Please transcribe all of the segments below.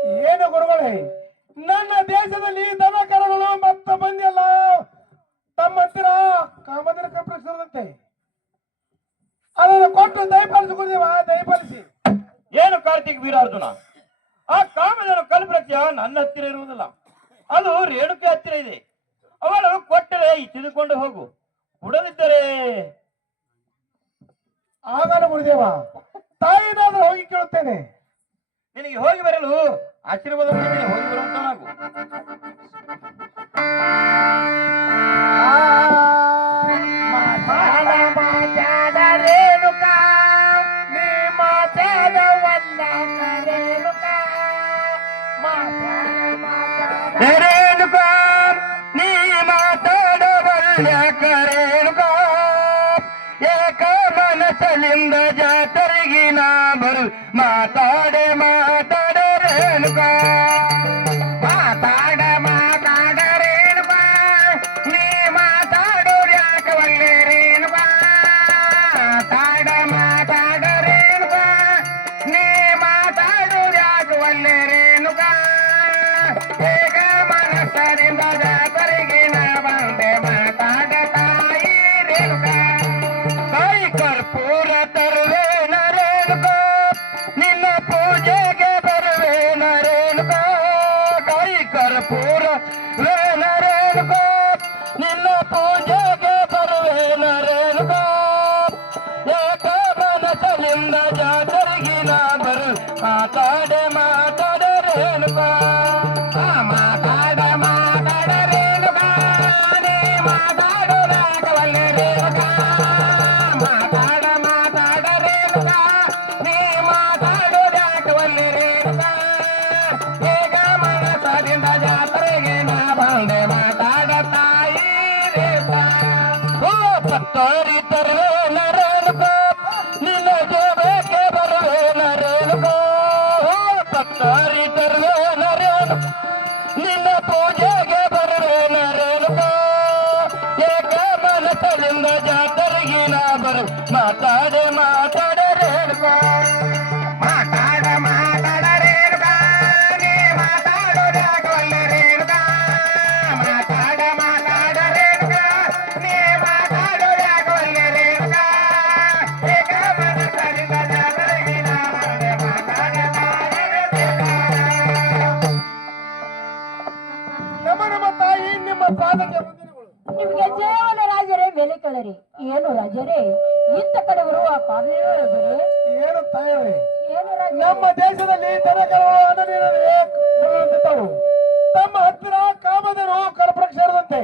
ಏನು ಗುರುಗಳೇ, ನನ್ನ ದೇಶದಲ್ಲಿ ದನ ಕರುಗಳು ಮತ್ತು ಮಂದಿ ಎಲ್ಲ ತಮ್ಮ ಹತ್ತಿರ ಕಾಮಧೇನು ಕಲ್ಪವೃಕ್ಷದಂತೆ ಅದನ್ನು ಕೊಟ್ಟು ದಯಪಾಲಿಸಿಕೊಳ್ಳಿವ, ದಯಪಾಲಿಸಿ. ಏನು ಕಾರ್ತಿಕ್ ವೀರಾರ್ಜುನ, ಆ ಕಾಮಧೇನು ಕಲ್ಪವೃಕ್ಷ ನನ್ನ ಹತ್ತಿರ ಇರುವುದಿಲ್ಲ, ಅದು ರೇಣುಕೆ ಹತ್ತಿರ ಇದೆ. ಅವಳು ಕೊಟ್ಟರೆ ಇಚ್ಚಿದುಕೊಂಡು ಹೋಗು, ಕೊಡದಿದ್ದರೆ ಆಗಲ್ಲ ಗುರುದೇವ. ತಾಯಿನಾದ್ರೂ ಹೋಗಿ ಕೇಳುತ್ತೇನೆ. ನಿನಗೆ ಹೋಗಿ ಬರಲು ಆಶೀರ್ವಾದ ಮಾಡಿದ್ದೇನೆ, ಹೋಗಿ ಬರುವಂತನಾಗು. ರೇಣುಕಾ ನೀ ಮಾತಾಡವಲ್ಲ ರೇಣುಕಾ, ರೇಣುಕಾ ನೀ ಮಾತಾಡಬಲ್ಲ ರೇಣುಕಾ, ಏಕ ಮನಸ್ಸಲಿಂದ ಜಾತರಿಗೆ ನಾ ಬರು, ಮಾತಾಡೆ ಮಾತಾಡ ರೇಣುಕಾ, ಮಾತಾಡ ಮಾತಾಡ ರೇಣುಕಾ, ನೀ ಮಾತಾಡೋ ಯಾಕವಲ್ಲೇ ರೇಣುಕಾ, ಮಾತಾಡ ಮಾತಾಡ ರೇಣುಕಾ, ನೀ ಮಾತಾಡೋ ಯಾಕವಲ್ಲೇ ರೇಣುಕಾ, ಏಕ ಮನಸ್ಸರಿಂದ ಜಾತರಿಗೆ ನಾ ಬಂದೆ, ಮಾತಾಡ ತಾಯಿ ರೇಣುಕಾ, ತಾಯಿ ಕರ್ಪೂರ ತರುವೇನ ರೇಣುಕಾ, ನಿನ್ನ ಪೂಜೆಗೆ ಬರುವೇನ ರೇಣುಕಾ, ತಾಯಿ ಕರ್ಪೂರ ವೇನ ರೇಣುಕಾ, ನಿನ್ನ ಪೂಜೆಗೆ ಬರುವೇನ ರೇಣುಕಾ, ಏಕ ಮನಸ್ಸಿನಿಂದ ಜಾತರಿಗೆ ನಾ ಬರು, ಮಾತಾಡೆ ಮಾತಾಡ ರೇಣುಕಾ, ಮಾತಾಡ ಮಾತಾಡ ರೇಣುಕಾ, ನೀ ಮಾತಾಡೋ ರಾಗವಲ್ಲೇ ರೇಣುಕಾ, ಮಾತಾಡ ಮಾತಾಡ ರೇಣುಕಾ, ನೀ ಮಾತಾಡೋ ರಾಗವಲ್ಲೇ ರೇಣುಕಾ, ಈಗ ಮನಸ್ಸದಿಂದ ಜಾತ್ರೆಗೆ ನಾ ಬಂದೆ, ಮಾತಾಡ ತಾಯಿ ರೇಣುಕಾ, ಓ ಪತ್ತೋರಿ ತರುವೇನ ರೇಣುಕಾ, ನಿನ್ನ ಜೋಬಕ್ಕೆ ಬರುವೇನ ರೇಣುಕಾ, ಓ ಪತ್ತೋರಿ ತರುವೇನ ರೇಣುಕಾ, ನಿನ್ನ ಪೂಜೆಗೆ ಬರುವೇನ ರೇಣುಕಾ, ಏಕ ಮನಸ್ಸಿನಿಂದ ಜಾತರಿಗೆ ನಾ ಬರು, ಮಾತಾಡೆ ಮಾತಾಡ ರೇಣುಕಾ, ಮಾತಾಡ ಮಾತಾಡ ರೇಣುಕಾ, ನೀ ಮಾತಾಡೋ ರಾಗವಲ್ಲೇ ರೇಣುಕಾ, ಮಾತಾಡ ಮಾತಾಡ ರೇಣುಕಾ, ನೀ ಮಾತಾಡೋ ರಾಗವಲ್ಲೇ ರೇಣುಕಾ, ಏಕ ಮನಸ್ಸಿನಿಂದ ಜಾತರಿಗೆ ನಾ ಬಂದೆ, ಮಾತಾಡ ತಾಯಿ ರೇಣುಕಾ. ನಮ್ಮ ನಮ್ಮ ತಾಯಿ ನಿಮ್ಮ ಪಾದಕ್ಕೆ ವಂದನೆಗಳು. ನಿಮ್ಗೆ ಜೇವಲ ರಾಜರೇ ಬೆಲೆ ಕಳರಿ. ಏನು ರಾಜರೇ ಇಂಥ ಕಡೆ ಬರುವ ಕಾರಣವೇ ಬೇರೆ? ಏನು ತಾಯವರೇ, ಏನು ರಾಜ, ನಮ್ಮ ದೇಶದಲ್ಲಿ ದನ ಕರುಗಳು ಅನನ್ಯವು ತಮ್ಮ ಹತ್ತಿರ ಕಾಮಧೇನು ಕಲ್ಪವೃಕ್ಷ ಇರದಂತೆ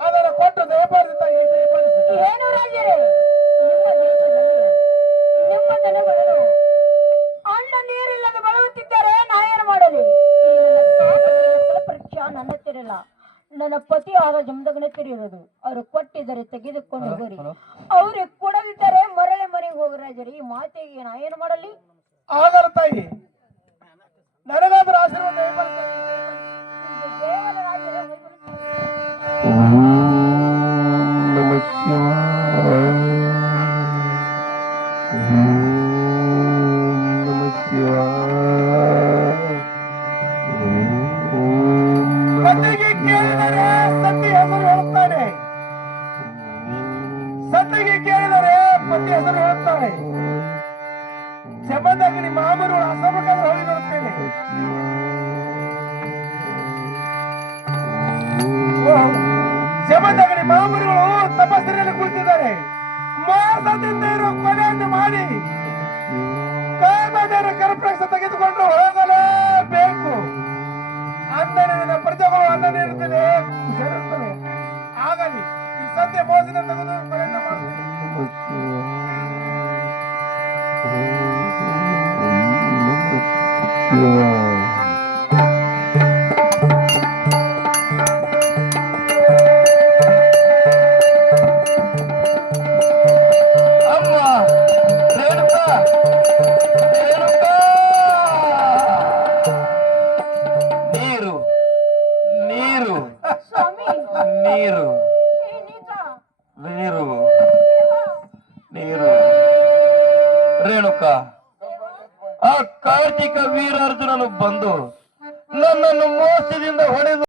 ಅದನ್ನು ಕೊಟ್ಟು ದಯಪಾಲಿಸಿ ತಾಯಿ, ದಯಪಾಲಿಸಿ. ಏನು ರಾಜರೇ ನಿಮ್ಮ ದೇಶದಲ್ಲಿ ನಿಮ್ಮ ದನಗಳು ಅಣ್ಣ ನೀರಿಲ್ಲದೆ ಬಳಲುತ್ತಿದ್ದರೆ ನಾ ಏನು ಮಾಡಲಿ? ಈ ನನ್ನ ಕಾಮಧೇನು ಕಲ್ಪವೃಕ್ಷ ನನ್ನ ಹತ್ತಿರಲ್ಲ, ನನ್ನ ಪತಿ ಆದ ಜಮದಗ್ನ ತಿರುವುದು. ಅವರು ಕೊಟ್ಟಿದ್ದಾರೆ ತೆಗೆದುಕೊಂಡು ಹೋಗರಿ, ಅವ್ರಿಗೆ ಕೊಡದಿದ್ದರೆ ಮರಳಿ ಮನೆಗೆ ಹೋಗಿ ರಾಜರೇ. ಈ ಮಾತಿಗೆ ನಾ ಏನು ಮಾಡಲಿ? ಆಗಲ್ಲ ತಾಯಿ, ನನಗಾದ್ರೂ ಆಶೀರ್ವಾದ ದಯಪಾಲಿಸಿ. ನಿಮ್ಗೆ ಜೇವಲ ರಾಜರೇ ವೈಭವಿಸುತ್ತಾರೆ. ನಮಃ ಶಿವಾಯ, ನಮಃ ಶಿವಾಯ, ಸತಿಗೆ ಕೇಳಿದರೆ ಸತಿ ಹೆಸರು ಹೇಳುತ್ತಾನೆ, ಸತಿಗೆ ಕೇಳಿದರೆ ಪತಿ ಹೆಸರು ಹೇಳುತ್ತಾನೆ. ಜಮದಗ್ನಿ ಮಾಮರು ಅಸಮಕ್ಕಾದ್ರೂ ಹೋಗಿ ನೋಡುತ್ತೇನೆ. ಜಮದಗ್ನಿ ಮಾಮರುಗಳು ತಪಸ್ಸಿನಲ್ಲಿ ಕುಳಿತಿದ್ದಾರೆ. ಮೋಸದಿಂದ ಇರೋ ಕೊನೆಯನ್ನು ಮಾಡಿ ಕಾಮಧೇನು ಕಲ್ಪವೃಕ್ಷ ತೆಗೆದುಕೊಂಡು ಹೋಗಲೇಬೇಕು. ಅಂದರೆ ನನ್ನ ಪ್ರಜೆಗಳು ಅನ್ನ ನೀಡುತ್ತೇನೆ, ಖುಷಿರುತ್ತವೆ. ಆಗಲಿ, ಈ ಸದ್ಯ ಮೋಸದಿಂದ ತೆಗೆದು ಕೊನೆಯನ್ನು ಮಾಡ್ತೇನೆ. ಅಮ್ಮ ರೇಣುಕಾ, ರೇಣುಕಾ, ನೀರು ನೀರು ಸ್ವಾಮಿ ನೀರು ಏನೀಗ? ನೀರು ದೇವ, ನೀರು. ರೇಣುಕಾ, ಆ ಕಾರ್ತಿಕ ವೀರಾರ್ಜುನನು ಬಂದು ನನ್ನನ್ನು ಮೋಸದಿಂದ ಹೊಡೆದು